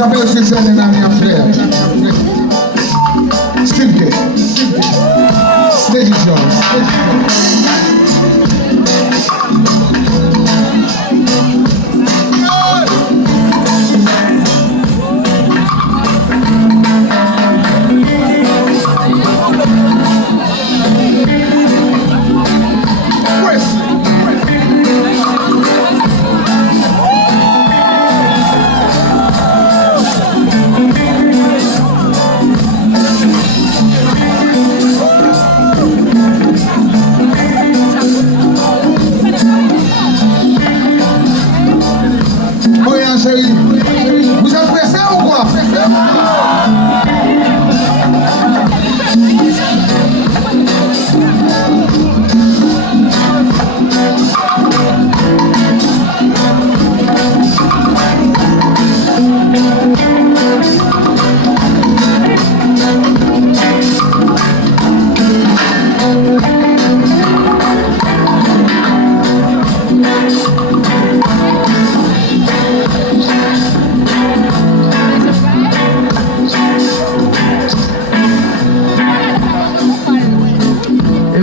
J'appelle ce c'est un ami en frère. Steve Steady Jones. chérie. Vous êtes pressés ou quoi?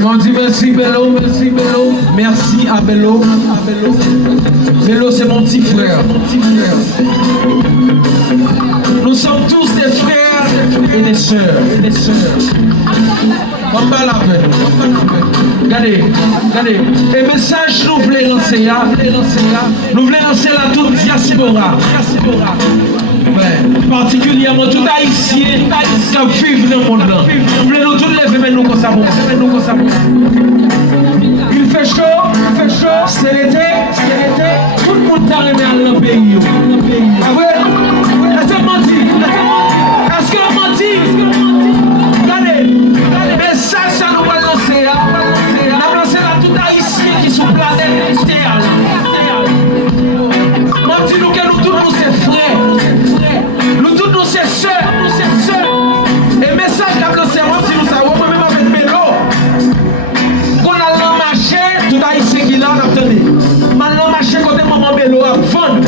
On dit merci Belot, merci à Belot. Belot c'est mon petit frère. Nous sommes tous des frères et des sœurs. On va la peine. Regardez. Et message nous voulons lancer là. Nous voulons lancer là toute diaspora. Ouais. Particulièrement tout haïtien qui vivent dans le monde là. Nous voulons nous tous lever mais nous comme ça. Il fait chaud, c'est l'été, tout le monde t'a remis à le pays. Ah ouais? Est-ce que menti? Regardez, mais ça nous va lancer là. On a lancé là tout haïtien qui sont planète Terre. Menti nous que nous tous nous c'est frères. Nous tous nous c'est sœurs. Et message qu'a lancé moi si nous savons même avec Belot. Qu'on a marché tout haïtien qui là on a tenu. Maintenant marché côté maman Belot à vendre.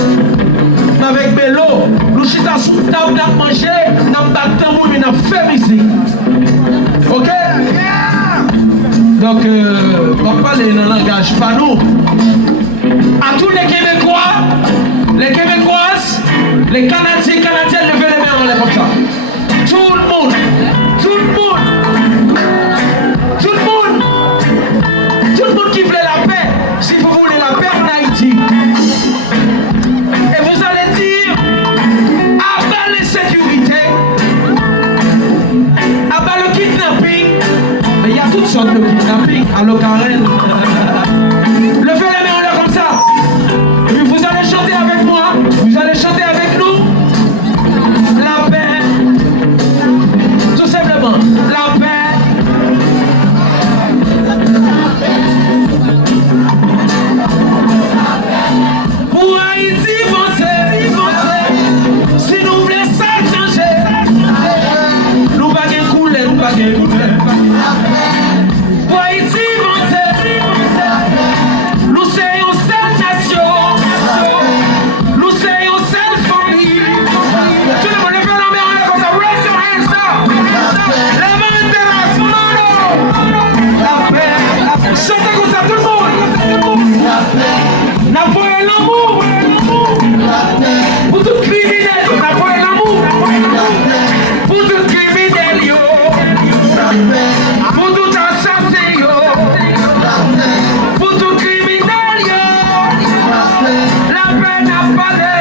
Avec Belot, nous chita sous table n'a mangé, n'a pas tambour mais n'a fait musique. OK? Donc on va parler dans le langage pas nous. À tous les Québécois, les Québécoises, les Canadiens, levez les mains en l'air comme ça. Tout le monde qui voulait la paix, si vous voulez la paix en Haïti. Et vous allez dire, abat l'insécurité, abat le kidnapping. Mais il y a toutes sortes de kidnapping à l'Ocarène. Levez les mains en l'air comme ça. Et puis vous allez chanter avec moi, vous allez chanter avec nous. La paix. Tout simplement, la paix. Pour Haïti, si nous voulons ça changer, nous pas de couler, Pour Haïti, nous sommes une seule nation, nous sommes une seule folie. Tout le monde fait la main en l'air comme ça, raise your hands up. La main de la paix. Chantez comme ça, tout le monde. N'avouez l'amour. Pour tout criminel, n'avouez l'amour. Pour tout criminel, pour tout assassin, pour tout criminel, la paix n'a parlé,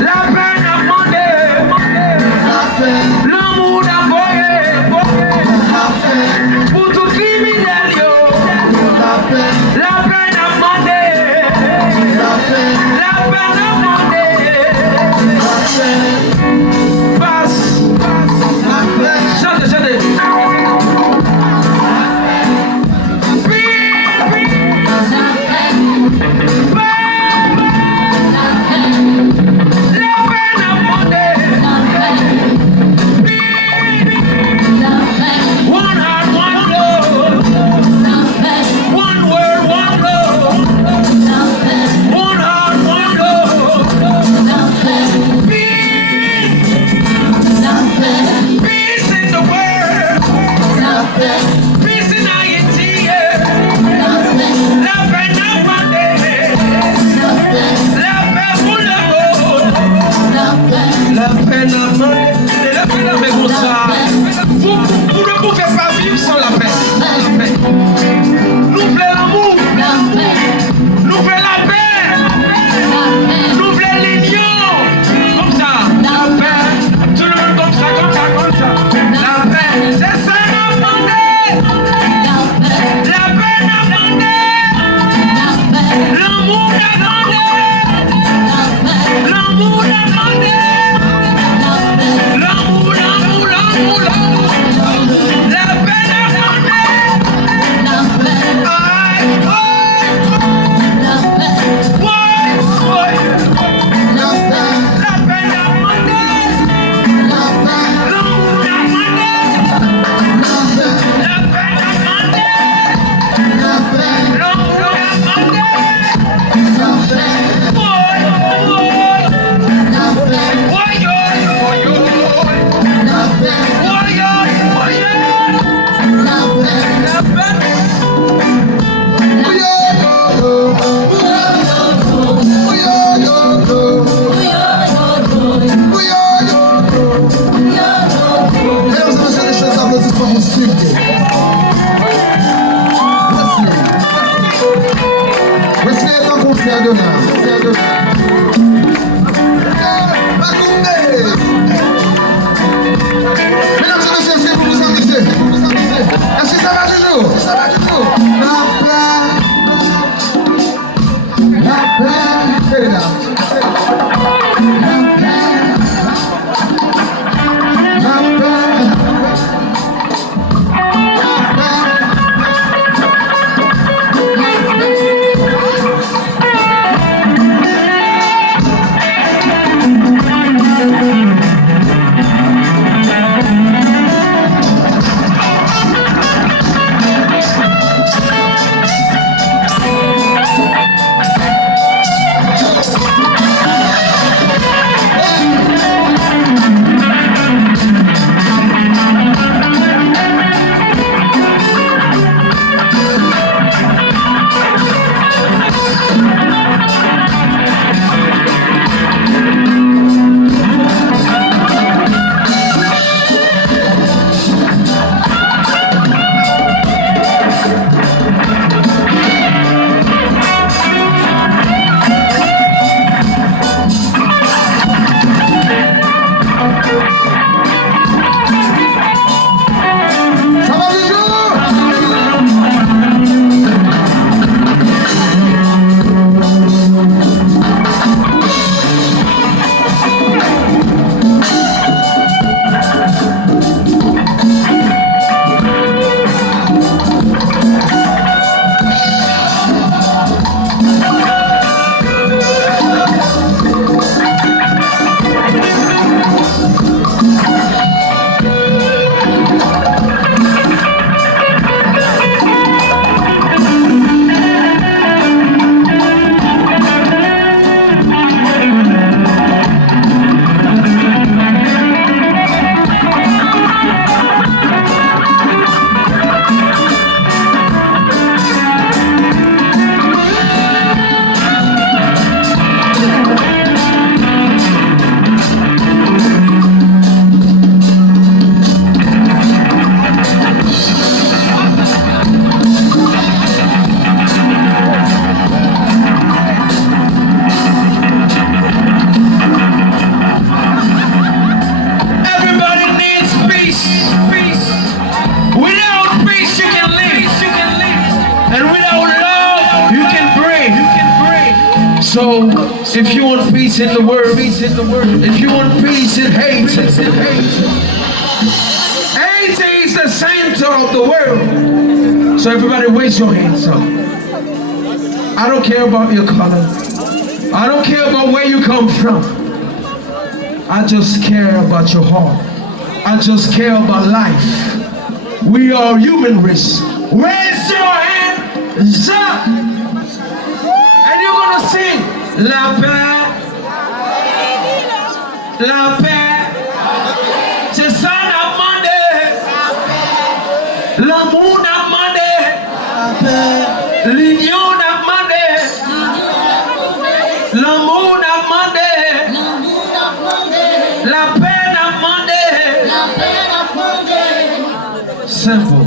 la paix n'a demandé, l'amour n'a voyé, pour tout criminel, la paix n'a demandé, la paix n'a demandé, passe, chantez. One heart, one love. One word, one love. One heart, one love. Peace in the world. Peace in Haïti. La paix n'a demandé. La paix pour le monde. La paix n'a demandé. La paix n'a fait comme ça. Vous ne pouvez pas vivre sans la paix. Nous voulons l'amour. Nous voulons la paix. Nous voulons l'union. Comme ça. La paix. Tout le monde comme ça. La paix. C'est ça n'a demandé. La paix n'a demandé. L'amour n'a demandé. Mesdames et messieurs, si vous vous enlisez. Est-ce que ça va toujours? La paix. So, if you want peace in the world, if you want peace in Haiti, Haiti is the center of the world. So everybody raise your hands up. I don't care about your color. I don't care about where you come from. I just care about your heart. I just care about life. We are human race. Raise your hands up. And you're gonna sing La paix, la paix. C'est ça n'a demandé. L'amour n'a demandé. L'union n'a demandé. L'amour n'a demandé. La paix n'a demandé. Simple.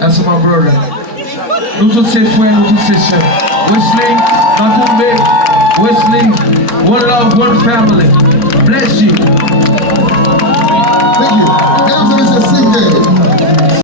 That's my brother. Nous tous ces frères, nous tous ces sœurs. Wesley, Lakou, Wesley, one love, one family. Bless you. Thank you. Mesdames et messieurs, sing it.